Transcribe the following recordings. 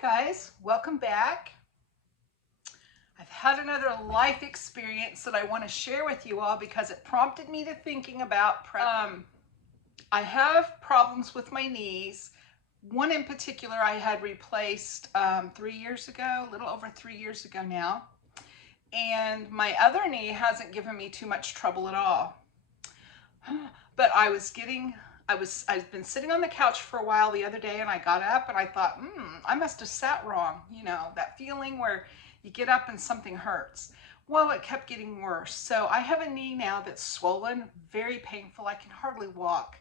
guys, welcome back. I've had another life experience that I want to share with you all because it prompted me to thinking about I have problems with my knees. One in particular I had replaced 3 years ago, a little over 3 years ago now. And my other knee hasn't given me too much trouble at all. But I've been sitting on the couch for a while the other day, and I got up and I thought, I must have sat wrong. You know, that feeling where you get up and something hurts. Well, it kept getting worse. So I have a knee now that's swollen, very painful. I can hardly walk.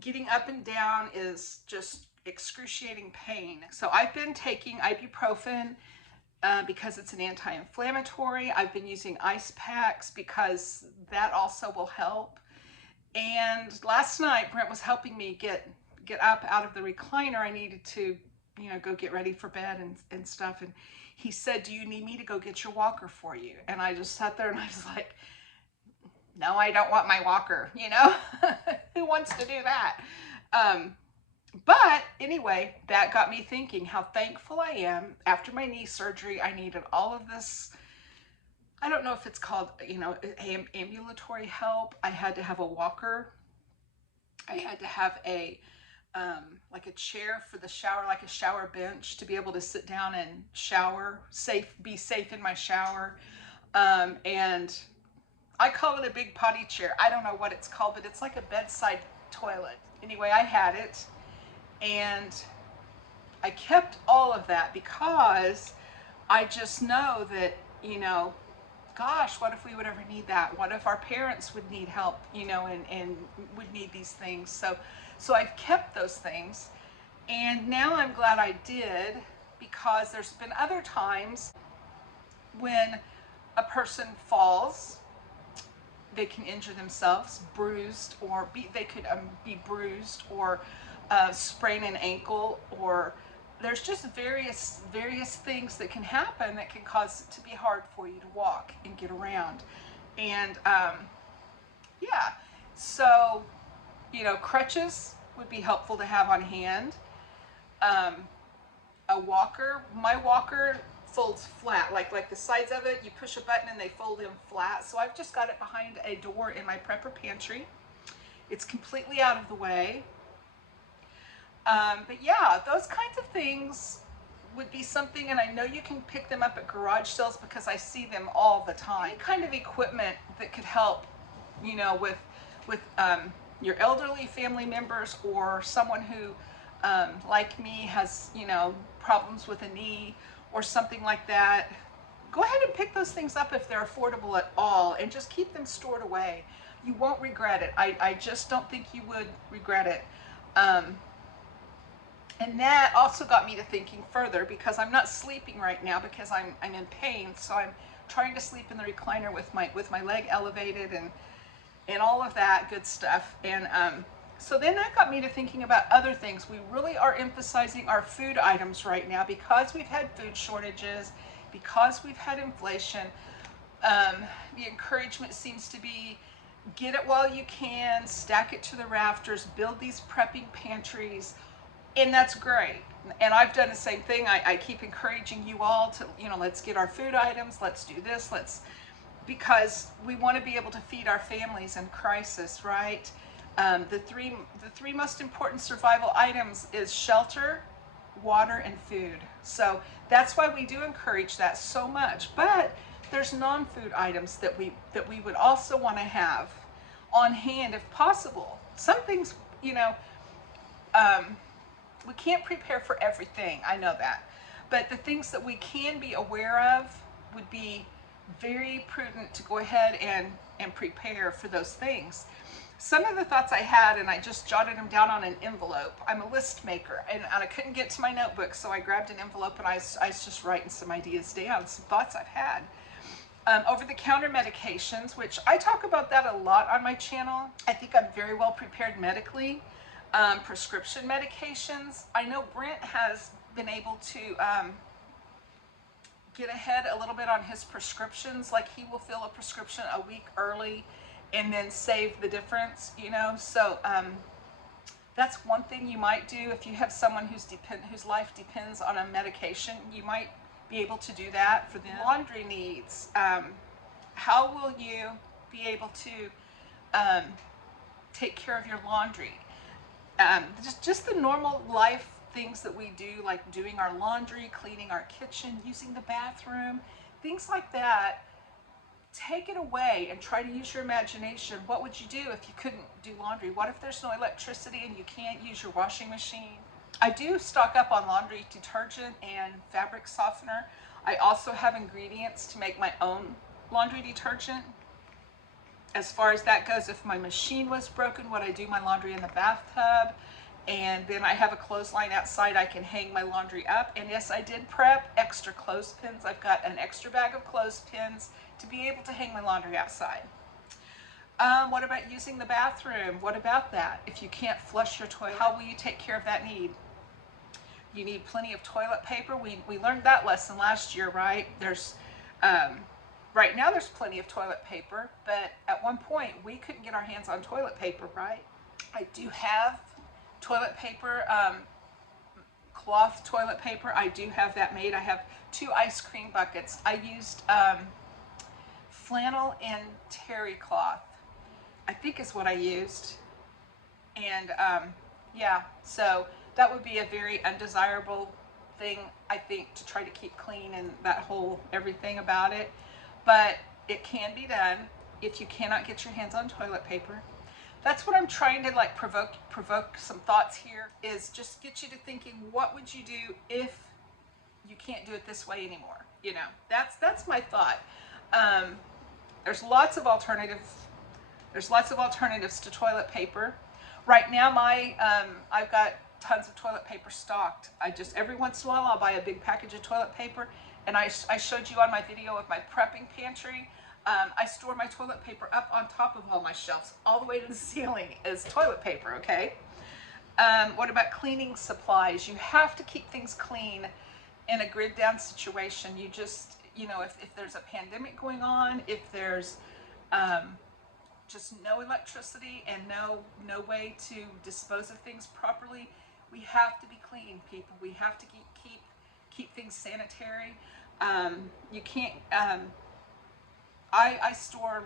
Getting up and down is just excruciating pain. So I've been taking ibuprofen because it's an anti-inflammatory. I've been using ice packs because that also will help. And last night, Brent was helping me get up out of the recliner. I needed to, go get ready for bed and stuff. And he said, "Do you need me to go get your walker for you?" And I just sat there and I was like, no, I don't want my walker, Who wants to do that? But anyway, that got me thinking how thankful I am. After my knee surgery, I needed all of this. I don't know if it's called, ambulatory help. I had to have a walker. I had to have like a chair for the shower, like a shower bench to be able to sit down and shower, be safe in my shower. And I call it a big potty chair. I don't know what it's called, but it's like a bedside toilet. Anyway, I had it, and I kept all of that because I just know that, gosh, what if we would ever need that? What if our parents would need help, and would need these things? So I've kept those things, and now I'm glad I did, because there's been other times when a person falls, they can injure themselves, bruised, or they could be bruised, or sprain an ankle, or there's just various things that can happen that can cause it to be hard for you to walk and get around. And yeah, so crutches would be helpful to have on hand. A walker, my walker folds flat, like the sides of it, you push a button and they fold in flat. So I've just got it behind a door in my prepper pantry. It's completely out of the way. But yeah, those kinds of things would be something, and I know you can pick them up at garage sales because I see them all the time. Any kind of equipment that could help, with your elderly family members, or someone who, like me, has, problems with a knee or something like that. Go ahead and pick those things up if they're affordable at all, and just keep them stored away. You won't regret it. I just don't think you would regret it. And that also got me to thinking further, because I'm not sleeping right now because I'm in pain. So I'm trying to sleep in the recliner with my leg elevated and all of that good stuff. And so then that got me to thinking about other things. We really are emphasizing our food items right now because we've had food shortages, because we've had inflation. The encouragement seems to be, get it while you can, stack it to the rafters, build these prepping pantries. And that's great. And I've done the same thing. I keep encouraging you all to, let's get our food items, let's do this, because we want to be able to feed our families in crisis, right? The three most important survival items is shelter, water, and food. So that's why we do encourage that so much. But there's non-food items that we would also want to have on hand if possible. Some things, we can't prepare for everything, I know that. But the things that we can be aware of would be very prudent to go ahead and prepare for those things. Some of the thoughts I had, and I just jotted them down on an envelope. I'm a list maker, and I couldn't get to my notebook, so I grabbed an envelope and I was just writing some ideas down, some thoughts I've had. Over-the-counter medications, which I talk about that a lot on my channel. I think I'm very well prepared medically. Prescription medications. I know Brent has been able to get ahead a little bit on his prescriptions. Like, he will fill a prescription a week early and then save the difference, So That's one thing you might do if you have someone whose life depends on a medication. You might be able to do that for them. Laundry needs. How will you be able to take care of your laundry? Just the normal life things that we do, like doing our laundry, cleaning our kitchen, using the bathroom, things like that. Take it away and try to use your imagination. What would you do if you couldn't do laundry? What if there's no electricity and you can't use your washing machine? I do stock up on laundry detergent and fabric softener. I also have ingredients to make my own laundry detergent. As far as that goes, if my machine was broken, would I do my laundry in the bathtub? And then I have a clothesline outside. I can hang my laundry up. And yes, I did prep extra clothespins. I've got an extra bag of clothespins to be able to hang my laundry outside. What about using the bathroom? What about that? If you can't flush your toilet, how will you take care of that need? You need plenty of toilet paper. We learned that lesson last year, right? Right now there's plenty of toilet paper, but at one point we couldn't get our hands on toilet paper, right? I do have toilet paper, cloth toilet paper. I do have that made. I have 2 ice cream buckets. I used flannel and terry cloth, I think is what I used. And yeah, so that would be a very undesirable thing, I think, to try to keep clean and that whole everything about it. But it can be done if you cannot get your hands on toilet paper. That's what I'm trying to like provoke some thoughts here, is just get you to thinking, what would you do if you can't do it this way anymore? You know, that's my thought. There's lots of alternatives. There's lots of alternatives to toilet paper. Right now, I've got tons of toilet paper stocked. Every once in a while, I'll buy a big package of toilet paper. And I showed you on my video of my prepping pantry. I store my toilet paper up on top of all my shelves, all the way to the ceiling is toilet paper, okay? What about cleaning supplies? You have to keep things clean in a grid down situation. You just, you know, if there's a pandemic going on, if there's just no electricity and no way to dispose of things properly, we have to be clean, people. We have to keep things sanitary. You can't, I store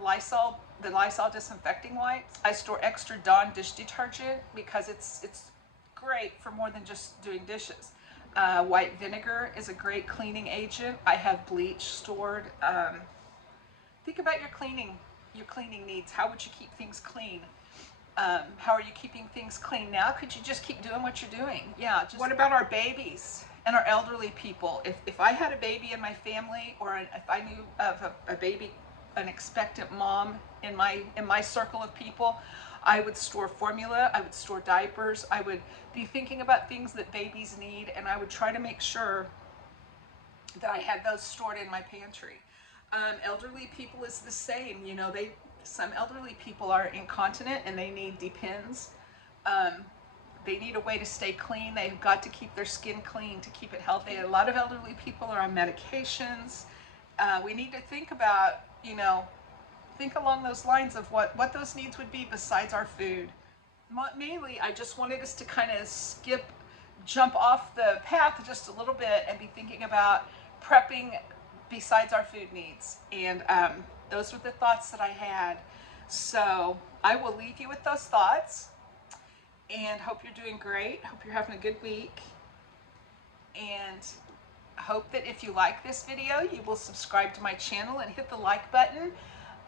the Lysol disinfecting wipes. I store extra Dawn dish detergent because it's great for more than just doing dishes. White vinegar is a great cleaning agent. I have bleach stored. Think about your cleaning needs. How would you keep things clean? How are you keeping things clean now? Could you just keep doing what you're doing? Yeah. What about our babies and our elderly people? If I had a baby in my family, or if I knew of a baby, an expectant mom in my circle of people, I would store formula, I would store diapers, I would be thinking about things that babies need, and I would try to make sure that I had those stored in my pantry. Elderly people is the same. You know, some elderly people are incontinent and they need Depends. They need a way to stay clean. They've got to keep their skin clean to keep it healthy. A lot of elderly people are on medications. We need to think about, you know, think along those lines of what those needs would be besides our food. Mainly, I just wanted us to kind of jump off the path just a little bit and be thinking about prepping besides our food needs. And those were the thoughts that I had. So I will leave you with those thoughts, and hope you're doing great. Hope you're having a good week, and hope that if you like this video, you will subscribe to my channel and hit the like button,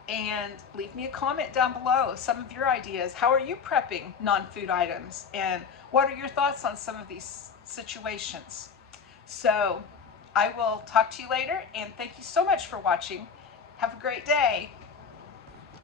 and leave me a comment down below some of your ideas. How are you prepping non-food items, and what are your thoughts on some of these situations? So I will talk to you later, and thank you so much for watching. Have a great day.